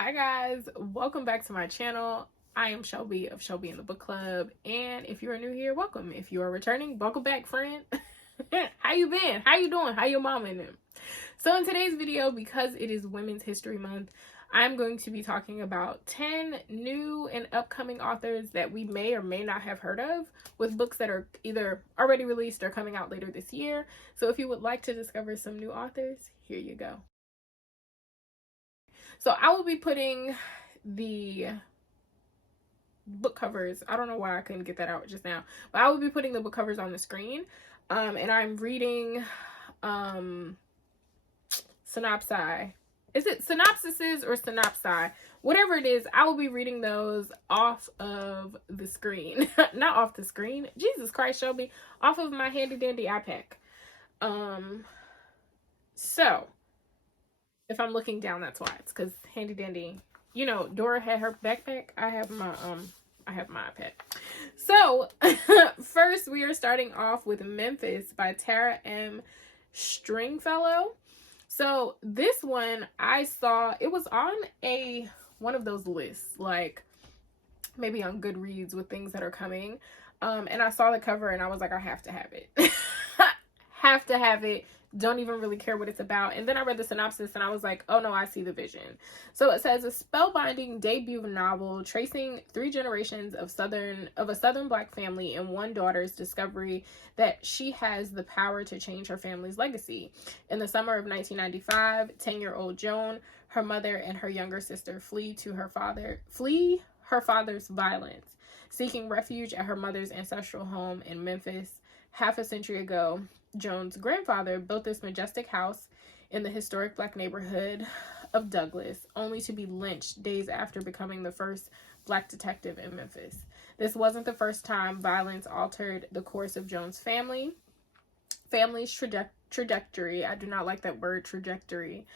Hi guys, welcome back to my channel. I am Shelby of Shelby and the Book Club, and if you are new here, welcome. If you are returning, welcome back, friend. How you been? How you doing? How your mom and them? So in today's video, because it is Women's History Month, I'm going to be talking about 10 new and upcoming authors that we may or may not have heard of, with books that are either already released or coming out later this year. So if you would like to discover some new authors, here you go. So I will be putting the book covers. I don't know why I couldn't get that out just now, but I will be putting the book covers on the screen. And I'm reading synopsi. Is it synopsises or synopsi? Whatever it is, I will be reading those off of the screen. Not off the screen. Jesus Christ, Shelby. Off of my handy dandy iPad. So if I'm looking down, that's why. It's because handy dandy, you know, Dora had her backpack. I have my iPad. So first we are starting off with Memphis by Tara M. Stringfellow. So this one I saw, it was on one of those lists, like maybe on Goodreads with things that are coming. And I saw the cover and I was like, I have to have it. Have to have it. Don't even really care what it's about. And then I read the synopsis and I was like, oh no, I see the vision. So it says, a spellbinding debut novel tracing 3 generations of a Southern Black family and one daughter's discovery that she has the power to change her family's legacy. In the summer of 1995, 10-year-old Joan, her mother, and her younger sister flee her father's violence, seeking refuge at her mother's ancestral home in Memphis. Half a century ago, Joan's grandfather built this majestic house in the historic Black neighborhood of Douglas, only to be lynched days after becoming the first Black detective in Memphis. This wasn't the first time violence altered the course of Joan's family's trajectory. I do not like that word, trajectory.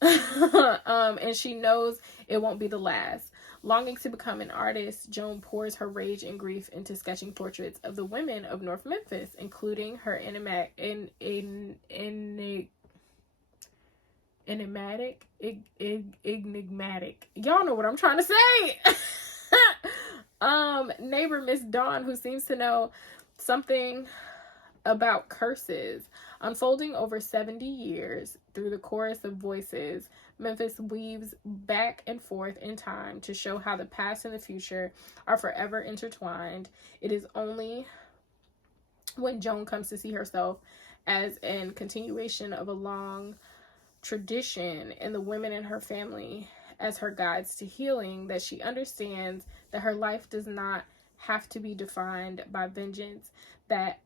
And she knows it won't be the last. Longing to become an artist, Joan pours her rage and grief into sketching portraits of the women of North Memphis, including her enigmatic. Y'all know what I'm trying to say. Neighbor Miss Dawn, who seems to know something about curses. Unfolding over 70 years through the chorus of voices, Memphis weaves back and forth in time to show how the past and the future are forever intertwined. It is only when Joan comes to see herself as a continuation of a long tradition and the women in her family as her guides to healing that she understands that her life does not have to be defined by vengeance, that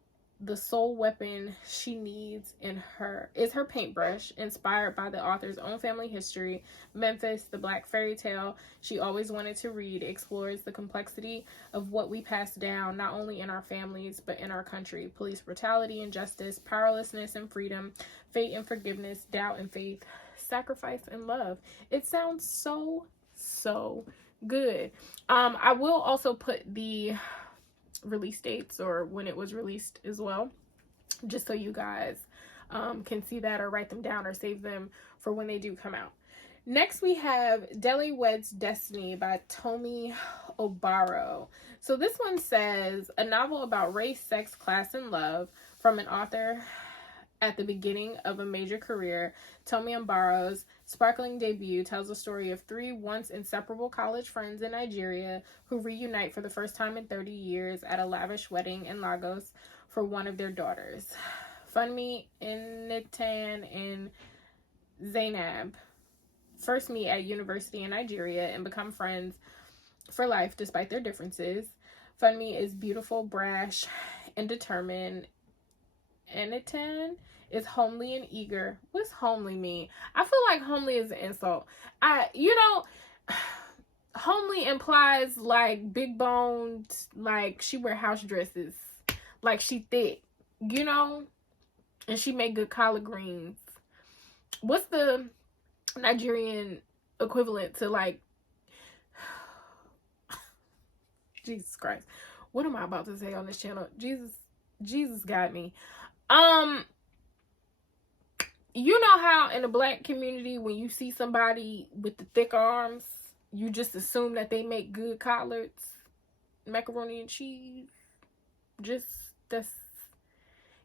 the sole weapon she needs is her paintbrush. Inspired by the author's own family history, Memphis, the Black fairy tale she always wanted to read, explores the complexity of what we pass down, not only in our families, but in our country. Police brutality and justice, powerlessness and freedom, fate and forgiveness, doubt and faith, sacrifice and love. It sounds so good. I will also put the release dates or when it was released as well, just so you guys can see that or write them down or save them for when they do come out. Next we have Deli, Weds, Destiny by Tomi Obaro. So this one says, a novel about race, sex, class, and love from an author at the beginning of a major career. Tomi Obaro's sparkling debut tells the story of 3 once inseparable college friends in Nigeria who reunite for the first time in 30 years at a lavish wedding in Lagos for one of their daughters. Funmi, Initan, and Zainab first meet at university in Nigeria and become friends for life despite their differences. Funmi is beautiful, brash, and determined. Initan is homely and eager. What's homely mean? I feel like homely is an insult. Homely implies like big boned, like she wear house dresses, like she thick, and she make good collard greens. What's the Nigerian equivalent to like, Jesus Christ, what am I about to say on this channel? Jesus got me. you know how in the black community, when you see somebody with the thick arms, you just assume that they make good collards, macaroni and cheese. Just, that's,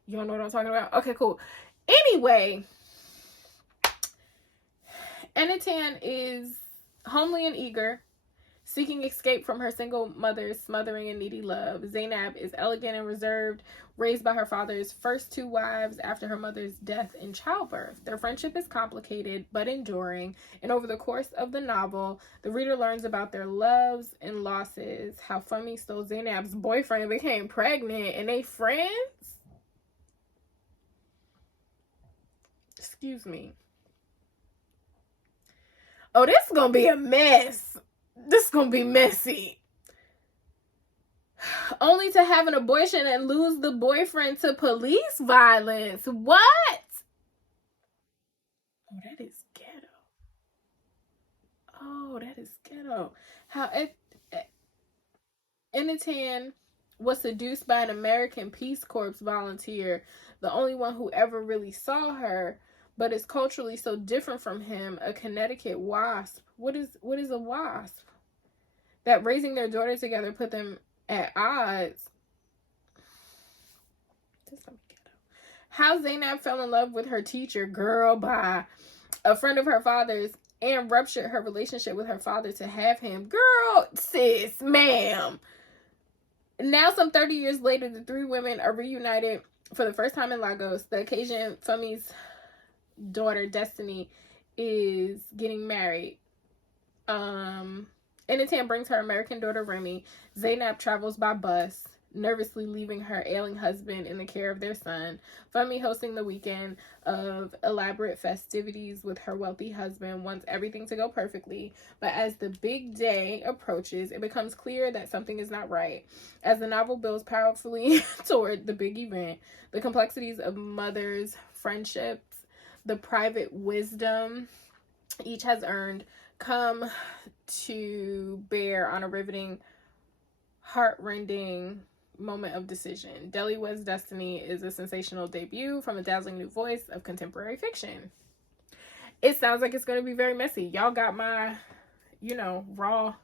you don't know what I'm talking about? Okay, cool. Anyway, Enitan is homely and eager, seeking escape from her single mother's smothering and needy love. Zainab is elegant and reserved, raised by her father's first two wives after her mother's death in childbirth. Their friendship is complicated but enduring, and over the course of the novel, the reader learns about their loves and losses, how Fumi stole Zainab's boyfriend and became pregnant, and they friends? Excuse me. Oh, this is gonna be a mess. This is gonna be messy. Only to have an abortion and lose the boyfriend to police violence. What? Oh, that is ghetto. Oh, that is ghetto. How Enitan was seduced by an American Peace Corps volunteer, the only one who ever really saw her, but is culturally so different from him, a Connecticut wasp. What is a wasp? That raising their daughter together put them at odds. How Zainab fell in love with her teacher, girl, by a friend of her father's, and ruptured her relationship with her father to have him. Girl, sis, ma'am. Now, some 30 years later, the three women are reunited for the first time in Lagos. The occasion, Fumi's daughter, Destiny, is getting married. Enitan brings her American daughter, Remy. Zainab travels by bus, nervously leaving her ailing husband in the care of their son. Fumi, hosting the weekend of elaborate festivities with her wealthy husband, wants everything to go perfectly. But as the big day approaches, it becomes clear that something is not right. As the novel builds powerfully toward the big event, the complexities of mothers, friendships, the private wisdom each has earned come to bear on a riveting, heart-rending moment of decision. Deli, Weds, Destiny is a sensational debut from a dazzling new voice of contemporary fiction. It sounds like it's going to be very messy. Y'all got my, raw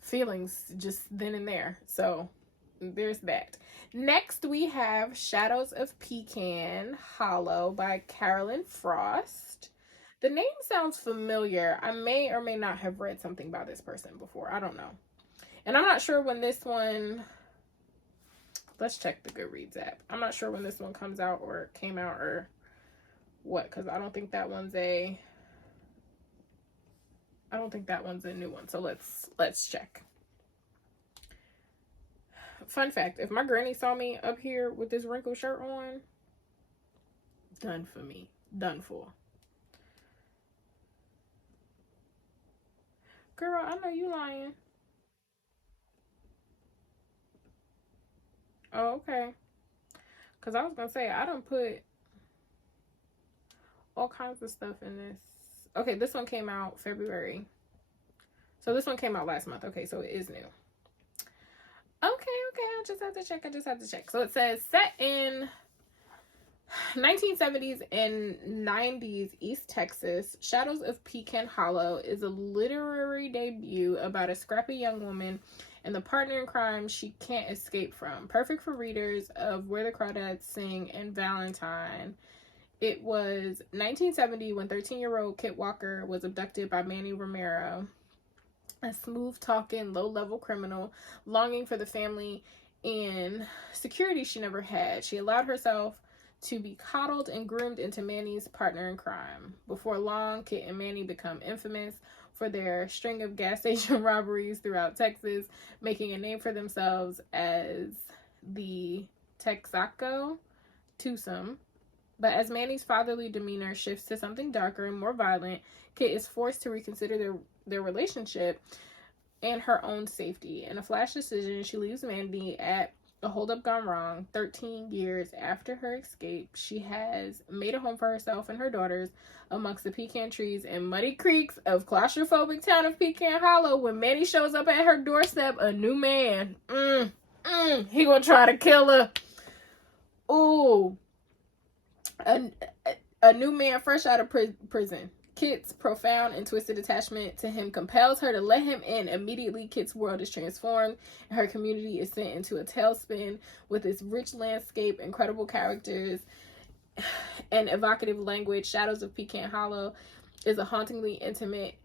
feelings just then and there. So there's that. Next, we have Shadows of Pecan Hollow by Carolyn Frost. The name sounds familiar. I may or may not have read something by this person before. I don't know. And I'm not sure when this one... Let's check the Goodreads app. I'm not sure when this one comes out or came out or what, because I don't think that one's a new one. So let's check. Fun fact, if my granny saw me up here with this wrinkled shirt on, done for me. Done for. Girl, I know you lying. Oh, okay. Because I was going to say, I done put all kinds of stuff in this. Okay, this one came out February. So this one came out last month. Okay, so it is new. Okay. I just had to check. So it says, set in 1970s and 90s East Texas, Shadows of Pecan Hollow is a literary debut about a scrappy young woman and the partner in crime she can't escape from. Perfect for readers of Where the Crawdads Sing and Valentine. It was 1970 when 13-year-old Kit Walker was abducted by Manny Romero, a smooth-talking, low-level criminal longing for the family and security she never had. She allowed herself to be coddled and groomed into Manny's partner in crime. Before long, Kit and Manny become infamous for their string of gas station robberies throughout Texas, making a name for themselves as the Texaco twosome. But as Manny's fatherly demeanor shifts to something darker and more violent, Kit is forced to reconsider their relationship and her own safety. In a flash decision, she leaves Manny at a holdup gone wrong. 13 years after her escape, she has made a home for herself and her daughters amongst the pecan trees and muddy creeks of claustrophobic town of Pecan Hollow. When Manny shows up at her doorstep, a new man. He gonna try to kill her. Ooh. A new man fresh out of prison. Kit's profound and twisted attachment to him compels her to let him in. Immediately, Kit's world is transformed, and her community is sent into a tailspin with its rich landscape, incredible characters, and evocative language. Shadows of Pecan Hollow is a hauntingly intimate,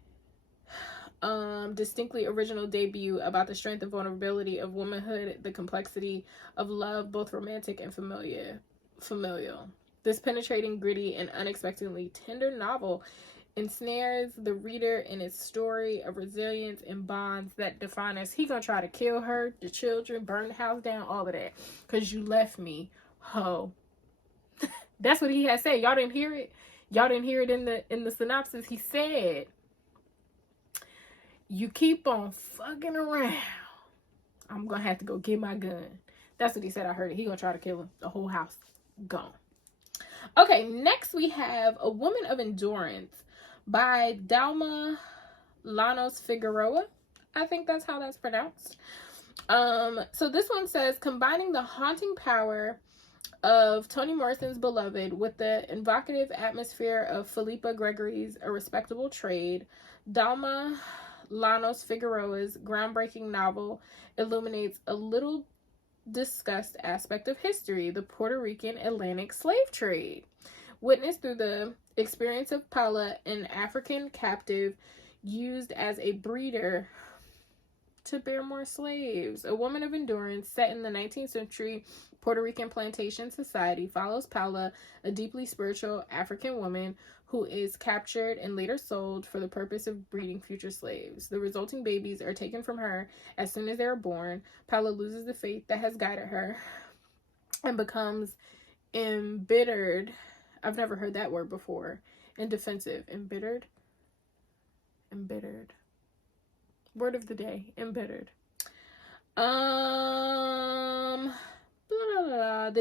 distinctly original debut about the strength and vulnerability of womanhood, the complexity of love, both romantic and familial. This penetrating, gritty, and unexpectedly tender novel ensnares the reader in its story of resilience and bonds that define us. He gonna try to kill her, the children, burn the house down, all of that, because you left me, ho. That's what he had said. Y'all didn't hear it? Y'all didn't hear it in the synopsis? He said, you keep on fucking around, I'm gonna have to go get my gun. That's what he said. I heard it. He gonna try to kill him. The whole house gone. Okay, next we have A Woman of Endurance by Dalma Llanos Figueroa. I think that's how that's pronounced. So this one says, combining the haunting power of Toni Morrison's Beloved with the evocative atmosphere of Philippa Gregory's A Respectable Trade, Dalma Llanos Figueroa's groundbreaking novel illuminates a little discussed aspect of history, the Puerto Rican Atlantic slave trade. Witnessed through the experience of Paula, an African captive used as a breeder to bear more slaves. A Woman of Endurance, set in the 19th century Puerto Rican plantation society, follows Paula, a deeply spiritual African woman who is captured and later sold for the purpose of breeding future slaves. The resulting babies are taken from her as soon as they are born. Paula loses the faith that has guided her and becomes embittered. I've never heard that word before. And defensive. Embittered. Word of the day. Embittered. The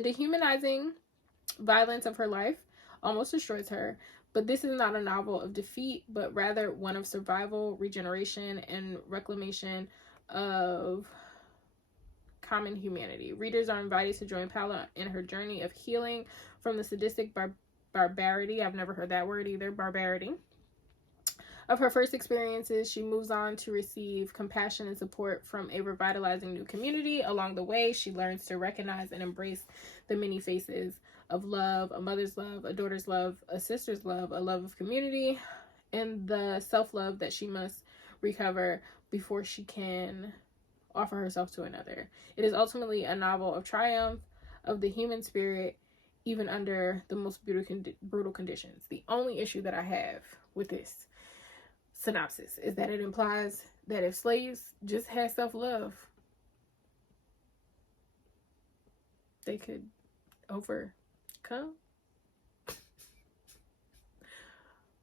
dehumanizing violence of her life almost destroys her. But this is not a novel of defeat, but rather one of survival, regeneration, and reclamation of common humanity. Readers are invited to join Paula in her journey of healing from the sadistic barbarity. I've never heard that word either. Barbarity. Of her first experiences, she moves on to receive compassion and support from a revitalizing new community. Along the way, she learns to recognize and embrace the many faces of love, a mother's love, a daughter's love, a sister's love, a love of community, and the self-love that she must recover before she can offer herself to another. It is ultimately a novel of triumph of the human spirit, even under the most brutal conditions. The only issue that I have with this synopsis is that it implies that if slaves just had self-love, they could overcome.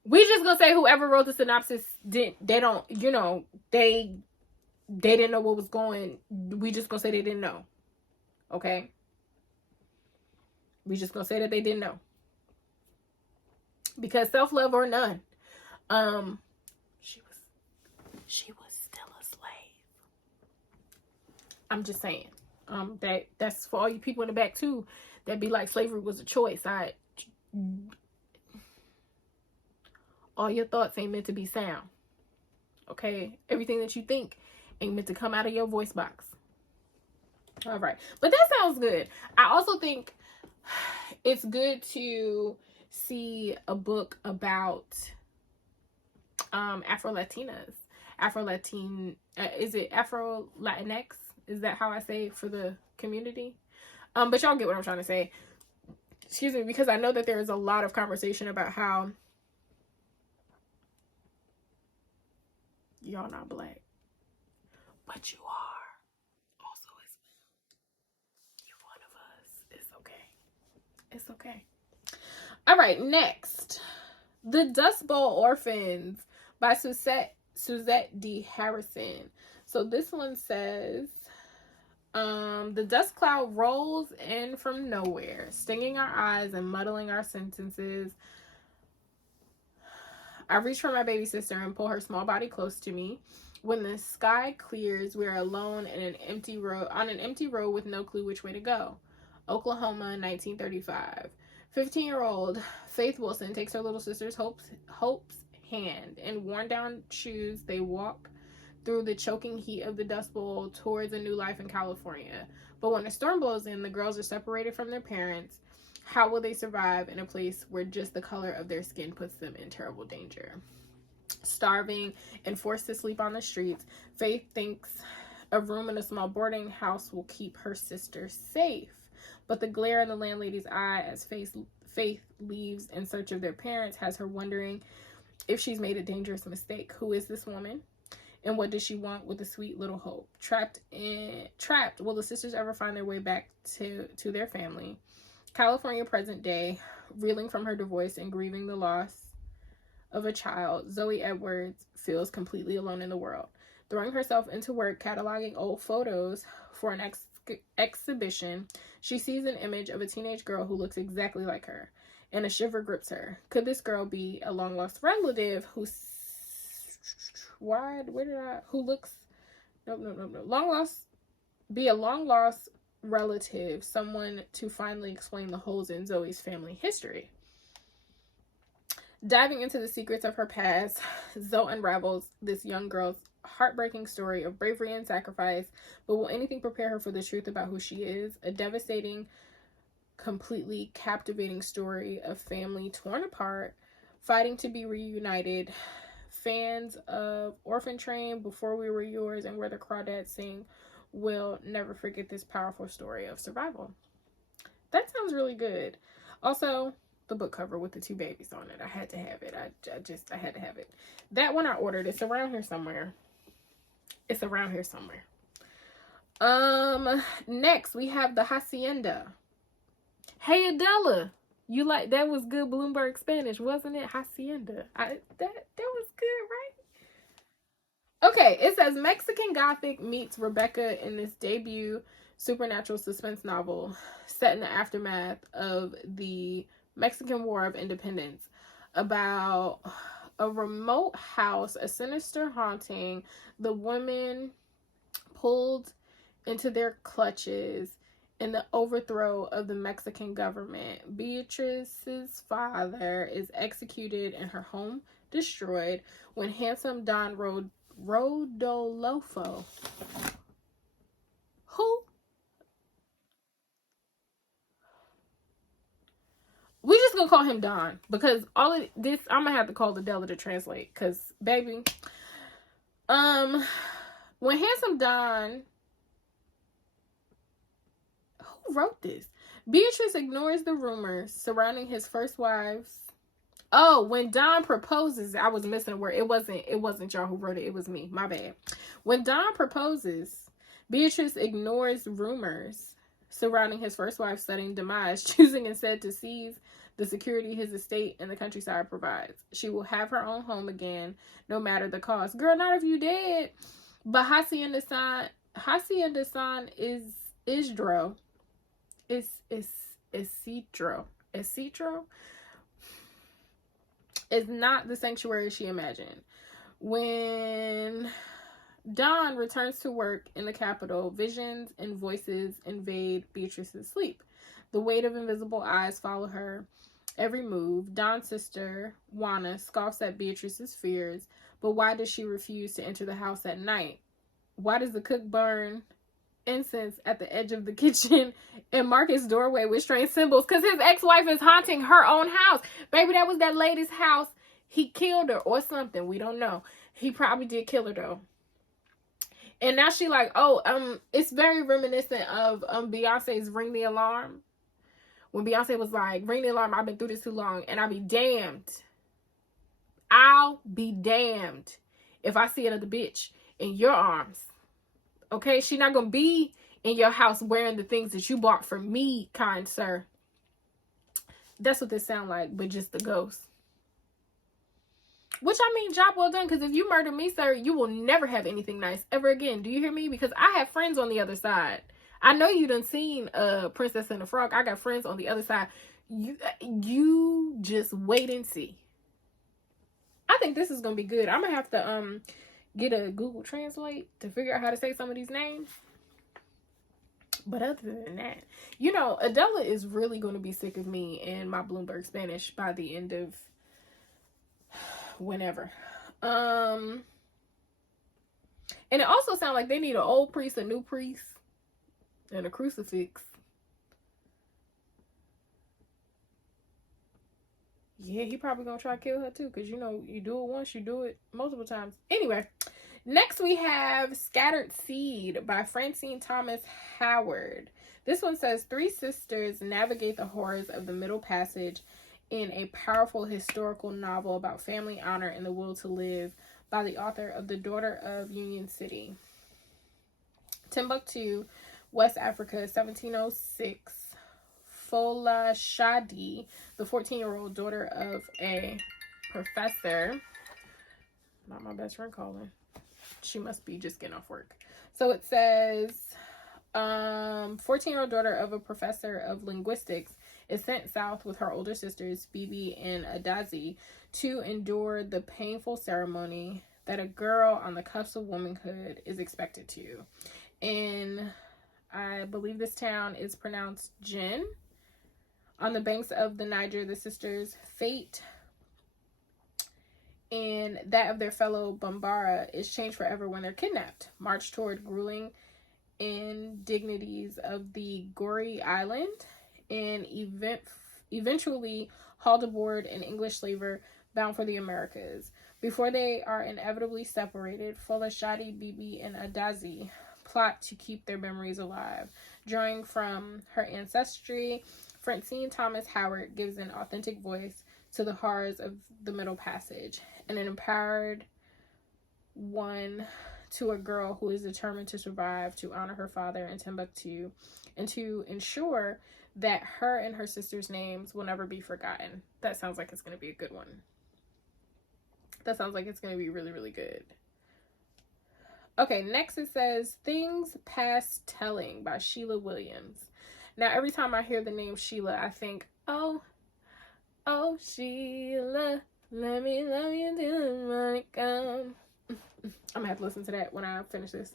We just gonna say whoever wrote the synopsis they didn't know what was going. We just gonna say they didn't know. Okay? We just gonna say that they didn't know. Because self-love or none, she was still a slave. I'm just saying. That's for all you people in the back too that be like slavery was a choice. All your thoughts ain't meant to be sound. Okay? Everything that you think ain't meant to come out of your voice box. All right. But that sounds good. I also think it's good to see a book about AfroLatinas. Is it AfroLatinx? Is that how I say it for the community? But y'all get what I'm trying to say. Excuse me, because I know that there is a lot of conversation about how y'all not black, but you are. Also, you're one of us. It's okay. It's okay. All right, next, The Dust Bowl Orphans by Suzette D. Harrison. So this one says, the dust cloud rolls in from nowhere, stinging our eyes and muddling our sentences. I reach for my baby sister and pull her small body close to me. When the sky clears, we are alone in an empty road with no clue which way to go. Oklahoma, 1935. 15-year-old Faith Wilson takes her little sister's Hope's hand. In worn down shoes, they walk through the choking heat of the Dust Bowl towards a new life in California. But when a storm blows in, the girls are separated from their parents. How will they survive in a place where just the color of their skin puts them in terrible danger? Starving and forced to sleep on the streets, Faith thinks a room in a small boarding house will keep her sister safe. But the glare in the landlady's eye as Faith leaves in search of their parents has her wondering if she's made a dangerous mistake. Who is this woman? And what does she want with the sweet little Hope? Trapped. Will the sisters ever find their way back to their family? California present day, reeling from her divorce and grieving the loss of a child, Zoe Edwards feels completely alone in the world. Throwing herself into work cataloging old photos for an exhibition, she sees an image of a teenage girl who looks exactly like her, and a shiver grips her. Could this girl be a long-lost relative who looks... Be a long-lost relative, someone to finally explain the holes in Zoe's family history? Diving into the secrets of her past, Zoe unravels this young girl's heartbreaking story of bravery and sacrifice, but will anything prepare her for the truth about who she is? A devastating, completely captivating story of family torn apart, fighting to be reunited. Fans of Orphan Train, Before We Were Yours, and Where the Crawdads Sing will never forget this powerful story of survival. That sounds really good. Also, the book cover with the two babies on it. I had to have it. I had to have it. That one I ordered. It's around here somewhere. Next we have the Hacienda. Hey Adela, you like that? Was good Bloomberg Spanish, wasn't it? Hacienda. That was good, right? Okay, it says Mexican Gothic meets Rebecca in this debut supernatural suspense novel set in the aftermath of the Mexican War of Independence, about a remote house, a sinister haunting, the women pulled into their clutches in the overthrow of the Mexican government. Beatrice's father is executed and her home destroyed when handsome Don Rodolfo, who? We just gonna call him Don, because all of this I'm gonna have to call the Deli to translate, because baby, when handsome Don, who wrote this? Beatrice ignores the rumors surrounding his first wife's... Oh, when Don proposes, I was missing a word. It wasn't y'all who wrote it. It was me. My bad. When Don proposes, Beatrice ignores rumors surrounding his first wife's sudden demise, choosing instead to seize the security his estate and the countryside provides. She will have her own home again, no matter the cost. Girl, not if you dead. But Hacienda San is Isdro. It's Citro. Is not the sanctuary she imagined. When Dawn returns to work in the capital, visions and voices invade Beatrice's sleep. The weight of invisible eyes follow her every move. Dawn's sister, Juana, scoffs at Beatrice's fears, but why does she refuse to enter the house at night? Why does the cook burn incense at the edge of the kitchen and mark his doorway with strange symbols? Because his ex-wife is haunting her own house. Baby, that was that lady's house. He killed her or something. We don't know. He probably did kill her though. And now she like, it's very reminiscent of Beyonce's Ring the Alarm. When Beyonce was like, ring the alarm, I've been through this too long. And I'll be damned if I see another bitch in your arms. Okay? She's not going to be in your house wearing the things that you bought for me, kind sir. That's what this sound like, but just the ghost. Which, I mean, job well done, because if you murder me, sir, you will never have anything nice ever again. Do you hear me? Because I have friends on the other side. I know you done seen Princess and the Frog. I got friends on the other side. You just wait and see. I think this is going to be good. I'm going to have to get a Google Translate to figure out how to say some of these names. But other than that, you know, Adela is really going to be sick of me and my Bloomberg Spanish by the end of whenever. And it also sounds like they need an old priest, a new priest, and a crucifix. Yeah, he probably gonna try to kill her too, because you know, you do it once, you do it multiple times. Anyway, next we have Scattered Seed by Francine Thomas Howard. This one says, 3 sisters navigate the horrors of the Middle Passage in a powerful historical novel about family honor and the will to live, by the author of The Daughter of Union City. Timbuktu, West Africa, 1706. Fola Shadi, the 14-year-old daughter of a professor. Not my best friend calling. She must be just getting off work. So it says, 14-year-old daughter of a professor of linguistics is sent south with her older sisters, Bibi and Adazi, to endure the painful ceremony that a girl on the cusp of womanhood is expected to. And I believe this town is pronounced Jin. On the banks of the Niger, the sisters' fate and that of their fellow Bambara is changed forever when they're kidnapped, marched toward grueling indignities of the Gori Island, and eventually hauled aboard an English slaver bound for the Americas. Before they are inevitably separated, Fola Shadi, Bibi, and Adazi plot to keep their memories alive. Drawing from her ancestry, Francine Thomas Howard gives an authentic voice to the horrors of the Middle Passage, and an empowered one to a girl who is determined to survive, to honor her father in Timbuktu, and to ensure that her and her sister's names will never be forgotten. That sounds like it's going to be a good one. That sounds like it's going to be really, really good. Okay, next it says Things Past Telling by Sheila Williams. Now, every time I hear the name Sheila, I think, oh, Sheila, let me love you till the money come. I'm gonna have to listen to that when I finish this.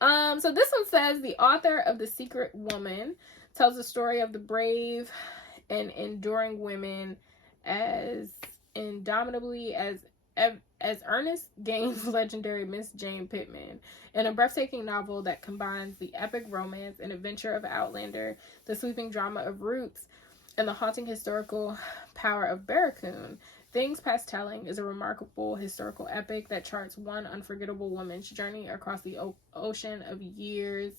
So this one says, the author of The Secret Woman tells the story of the brave and enduring women as indomitably as Ernest Gaines' legendary Miss Jane Pittman, in a breathtaking novel that combines the epic romance and adventure of Outlander, the sweeping drama of Roots, and the haunting historical power of Barracoon. Things Past Telling is a remarkable historical epic that charts one unforgettable woman's journey across an ocean of years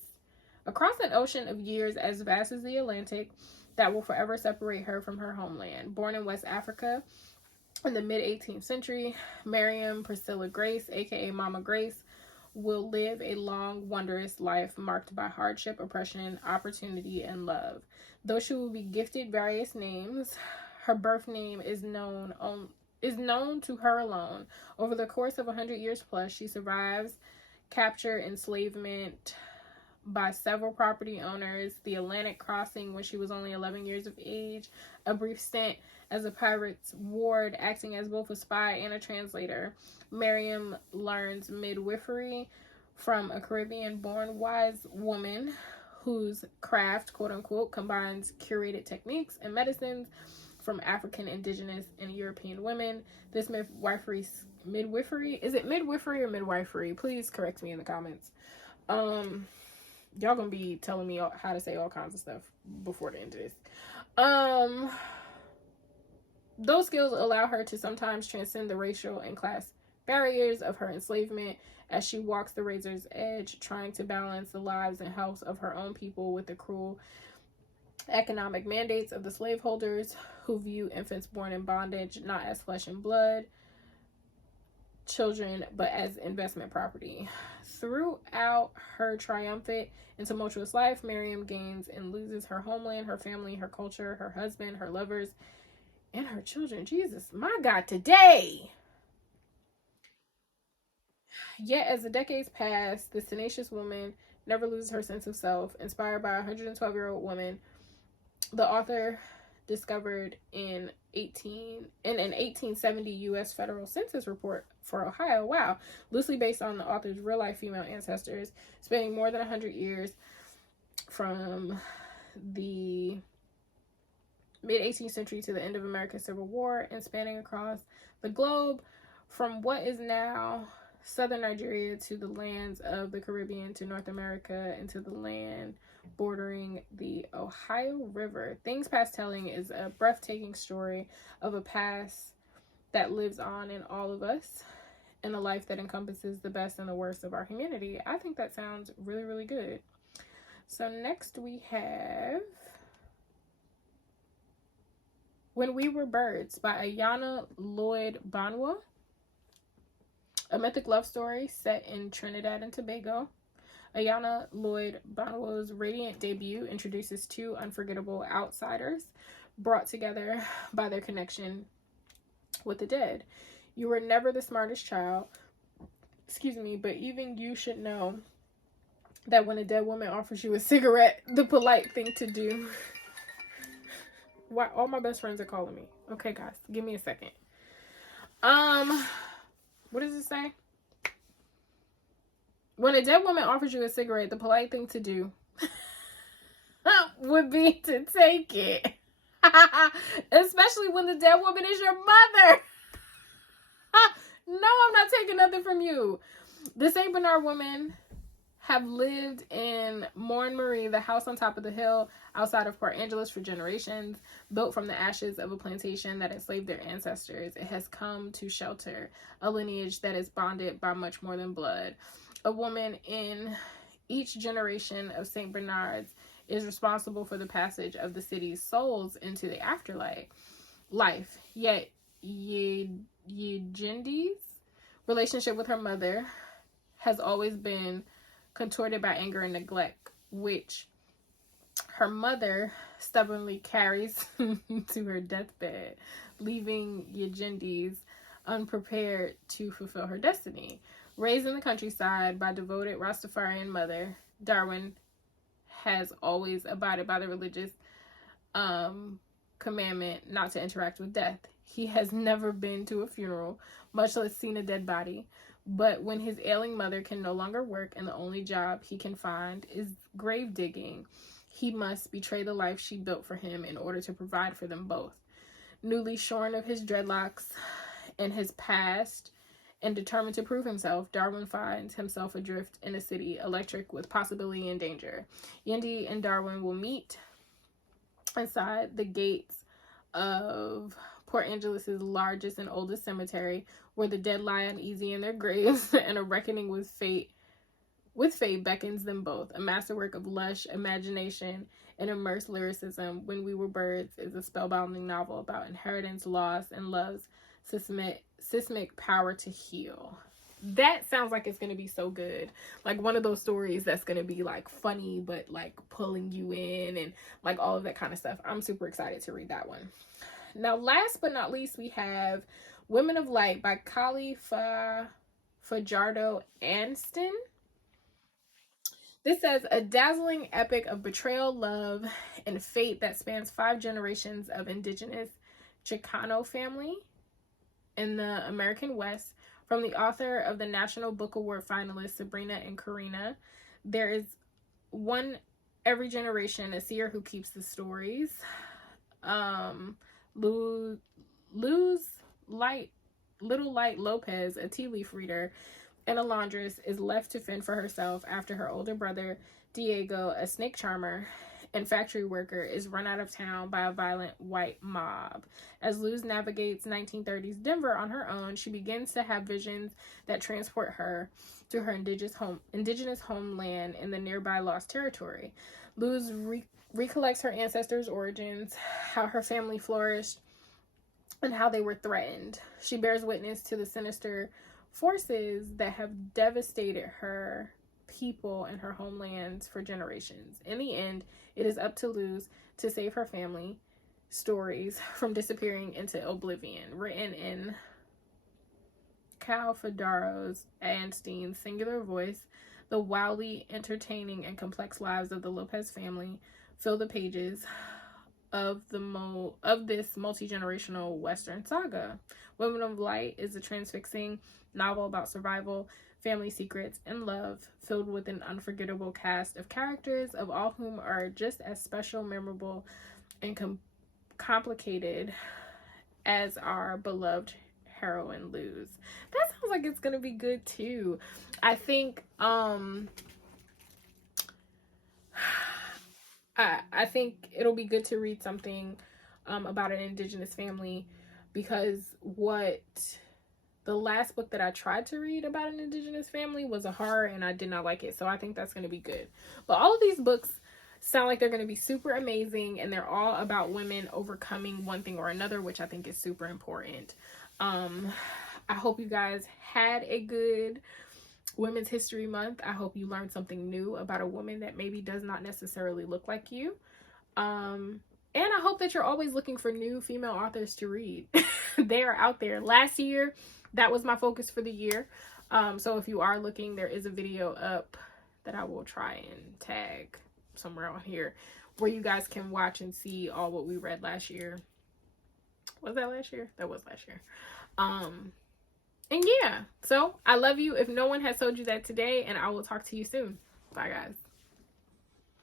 as vast as the Atlantic that will forever separate her from her homeland. Born in West Africa in the mid-18th century, Miriam Priscilla Grace, aka Mama Grace, will live a long, wondrous life marked by hardship, oppression, opportunity, and love. Though she will be gifted various names, her birth name is known to her alone. Over the course of 100 years plus, she survives capture, enslavement by several property owners, the Atlantic crossing when she was only 11 years of age, a brief stint as a pirate's ward, acting as both a spy and a translator. Miriam learns midwifery from a Caribbean-born wise woman whose craft, quote-unquote, combines curated techniques and medicines from African, indigenous, and European women. This midwifery, is it midwifery or midwifery? Please correct me in the comments. Y'all gonna be telling me how to say all kinds of stuff before the end of this. Those skills allow her to sometimes transcend the racial and class barriers of her enslavement as she walks the razor's edge, trying to balance the lives and health of her own people with the cruel economic mandates of the slaveholders who view infants born in bondage not as flesh and blood children, but as investment property. Throughout her triumphant and tumultuous life, Miriam gains and loses her homeland, her family, her culture, her husband, her lovers, and her children. Jesus, my God, today! Yet, as the decades pass, this tenacious woman never loses her sense of self. Inspired by a 112-year-old woman, the author discovered in an 1870 U.S. federal census report for Ohio, loosely based on the author's real-life female ancestors, spanning more than 100 years. from the mid-18th century to the end of America's Civil War, and spanning across the globe from what is now southern Nigeria to the lands of the Caribbean to North America and to the land bordering the Ohio River. Things Past Telling is a breathtaking story of a past that lives on in all of us and a life that encompasses the best and the worst of our humanity. I think that sounds really, really good. So next we have When We Were Birds by Ayanna Lloyd Banwa, a mythic love story set in Trinidad and Tobago. Ayanna Lloyd Banwa's radiant debut introduces two unforgettable outsiders brought together by their connection with the dead. You were never the smartest child, but even you should know that when a dead woman offers you a cigarette, the polite thing to do. Why all my best friends are calling me. Okay, guys, give me a second. What does it say? When a dead woman offers you a cigarette, the polite thing to do would be to take it. Especially when the dead woman is your mother. No, I'm not taking nothing from you. The St. Bernard women have lived in Morne Marie, the house on top of the hill outside of Port Angeles, for generations. Built from the ashes of a plantation that enslaved their ancestors, it has come to shelter a lineage that is bonded by much more than blood. A woman in each generation of St. Bernards is responsible for the passage of the city's souls into the afterlife. Yet Yegindi's relationship with her mother has always been contorted by anger and neglect, which her mother stubbornly carries to her deathbed, leaving Yegindi's unprepared to fulfill her destiny. Raised in the countryside by devoted Rastafarian mother, Darwin has always abided by the religious commandment not to interact with death. He has never been to a funeral, much less seen a dead body. But when his ailing mother can no longer work and the only job he can find is grave digging, he must betray the life she built for him in order to provide for them both. Newly shorn of his dreadlocks and his past, and determined to prove himself, Darwin finds himself adrift in a city electric with possibility and danger. Yendi and Darwin will meet inside the gates of Port Angeles' largest and oldest cemetery, where the dead lie uneasy in their graves and a reckoning with fate beckons them both. A masterwork of lush imagination and immersed lyricism, When We Were Birds is a spellbinding novel about inheritance, loss, and love's seismic power to heal. That sounds like it's going to be so good. Like one of those stories that's going to be like funny, but like pulling you in and like all of that kind of stuff. I'm super excited to read that one. Now, last but not least, we have Women of Light by Kali Fajardo Anston. This says, a dazzling epic of betrayal, love, and fate that spans 5 generations of indigenous Chicano family in the American West. From the author of the National Book Award finalists Sabrina and Karina, there is one every generation, a seer who keeps the stories. Little Light Lopez, a tea leaf reader and a laundress, is left to fend for herself after her older brother, Diego, a snake charmer and factory worker, is run out of town by a violent white mob. As Luz navigates 1930s Denver on her own, she begins to have visions that transport her to her indigenous homeland in the nearby Lost Territory. Luz recollects her ancestors' origins, how her family flourished, and how they were threatened. She bears witness to the sinister forces that have devastated her people and her homelands for generations. In the end, it is up to Luz to save her family stories from disappearing into oblivion. Written in Cal Fajardo Anston's singular voice, the wildly entertaining and complex lives of the Lopez family fill the pages of this multi-generational Western saga. Women of Light is a transfixing novel about survival, family secrets, and love, filled with an unforgettable cast of characters, of all whom are just as special, memorable, and complicated as our beloved heroine Luz. That sounds like it's gonna be good too. I think I think it'll be good to read something about an indigenous family, because the last book that I tried to read about an indigenous family was a horror and I did not like it. So I think that's going to be good. But all of these books sound like they're going to be super amazing, and they're all about women overcoming one thing or another, which I think is super important. I hope you guys had a good Women's History Month. I hope you learned something new about a woman that maybe does not necessarily look like you. And I hope that you're always looking for new female authors to read. They are out there. Last year, that was my focus for the year. So if you are looking, there is a video up that I will try and tag somewhere on here where you guys can watch and see all what we read last year. Was that last year? That was last year. And yeah, so I love you if no one has told you that today, and I will talk to you soon. Bye, guys.